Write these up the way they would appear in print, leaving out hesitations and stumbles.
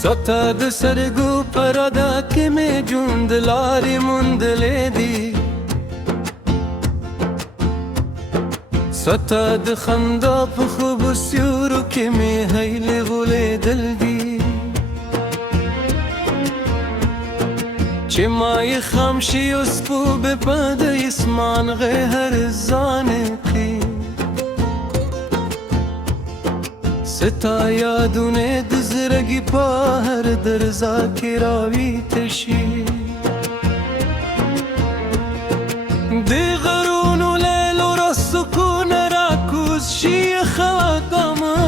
ستا د سرګو پردا کې مې ژوند لارې موندلې دي ستا د خندا په خوبو سیورو کې مې هیلې غولیدل دي چې ما یې خام شي اوس په بپد اسمان غیر زانې کړي ستا یادونه د زړګي په هر درزا کې راویته شي د غرونو لیلو را سکون راکوز شي خواږمه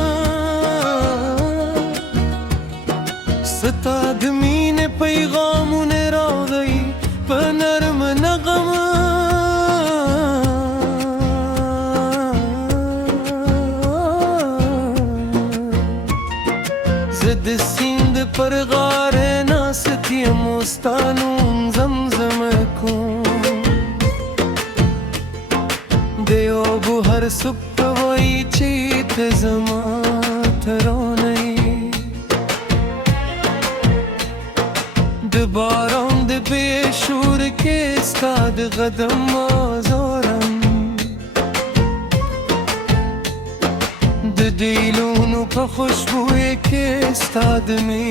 ستا د مینې پیغامونه راغی په نرم نغمه زه د سیند پر غاړه ناست یم ستا نوم زمزمه کوم د اوبو هر څوک به وایي چې ته زما ترانه یې د باران د بې شور کې ستا د قدم آزارم د دیلونو په خوشبوی کې ستا د مې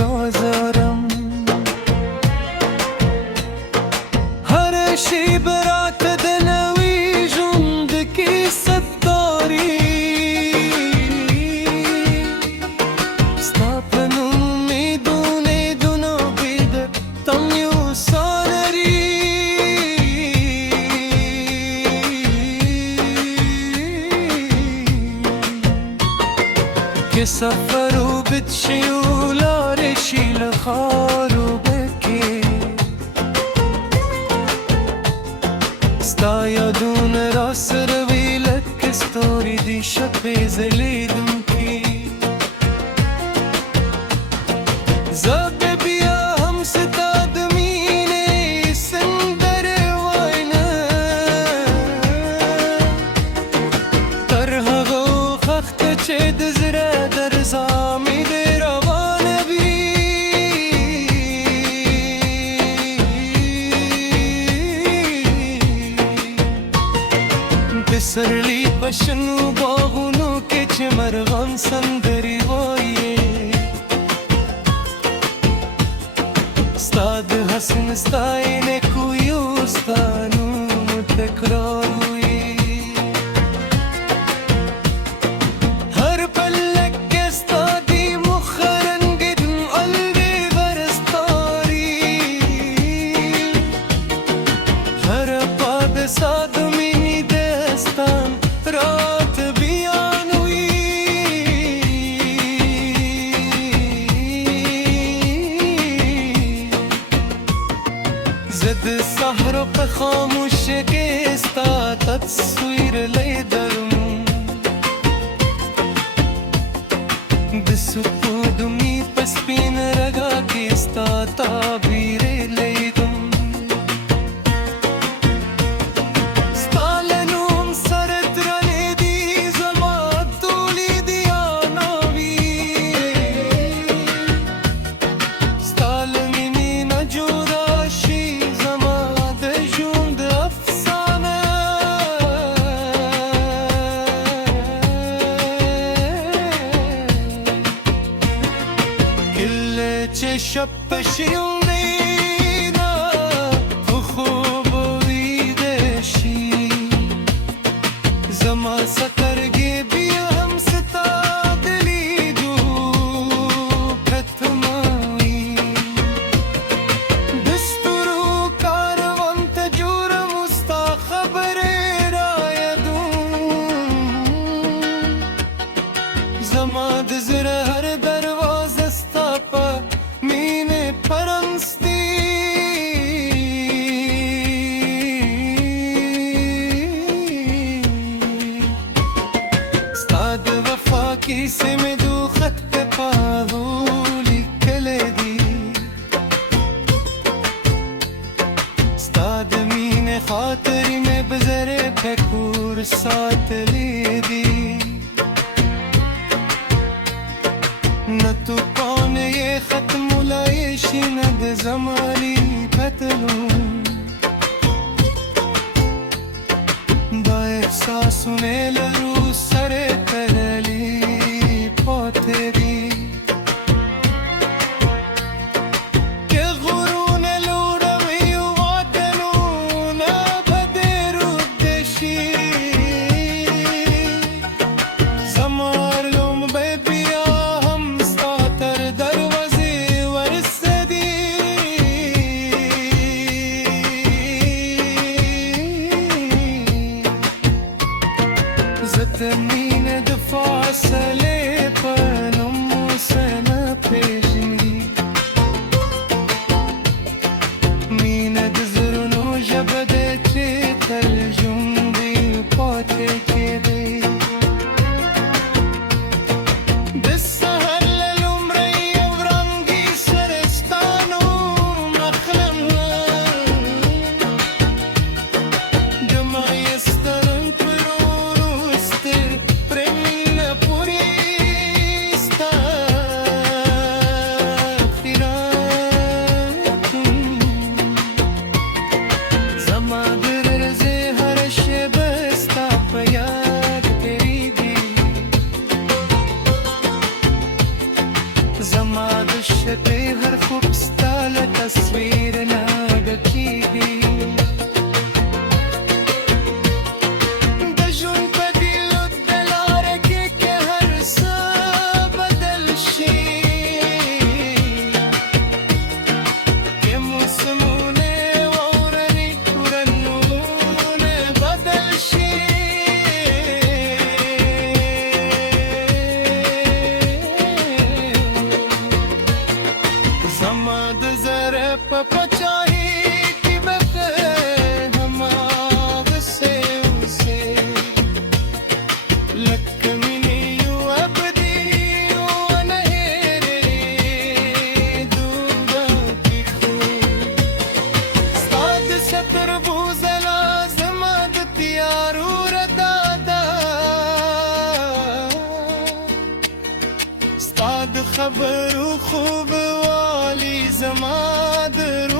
رازارم هر شیبه راته د نوي ژوند کیسه تاري ستا په نوم امیدونه بې د تم یو سا لري که سفر اوږد شي او لارې شي له خاروبه کې ستا یادونه راسره وي لکه ستوري دي شپې ځلېدونکي زه به بیا هم ستا د مینې سندرې وایمه تر هغه وخته چې د زړه درزا مې دې روانه وي د سرلي په شنو باغونو کې چې مرغان سندرې وایي ستا د حسن ستاینې کویو ستا نوم تکرار وي هر پلک کې ستا دی مخ رنګین الویور ستاري هر پا د ستا د مینې داستان راته بیان وي زه د صحرا په خاموشۍ کې ستا تصویر لیدم د سپوږمۍ په سپین رګا کې ستا تعبیر لیدم ستا له نوم سره درنې دي زما ټولې دیاناوي ستا له مینې نه جدا شي زما د ژوند افسانه کله چې شب په شیلینه په خوب ویده شي زما سترګې بیا هم ستا د لیدو پرتموي د ستورو کاروان ته جوړم ستا خبرې رایادوم زما د زړه هر دروازه ستا په مینې پرانستې ستا د وفا کیسې مې دو خط په پاڼو لیکلې دي ستا د مینې خاطرې مې په زرې پکور ساتلې دي न तू कौन د سحر له لومړۍ ورانګي سره ستانو مخلم د مایستر پر وروستر پرې مینه پورې ستا خیرات زما د رزې هره شېبه ستا په یاد تېرېږي زما د شپې هر خوب ستا له تصویر نه ډکېږي د ژوند په دیلو د لاره کې که هر څه بدل شي که موسمونه واورني رنګونه بدل شي زما د زړه په پچاهي کې به ته هماغسې اوسې لکه مینې یو ابدي ونه هېرېدونکی خوب ستا د سترګو ځلا زما د تیارو ردا ده ستا د خبرو خوب والی زما د روح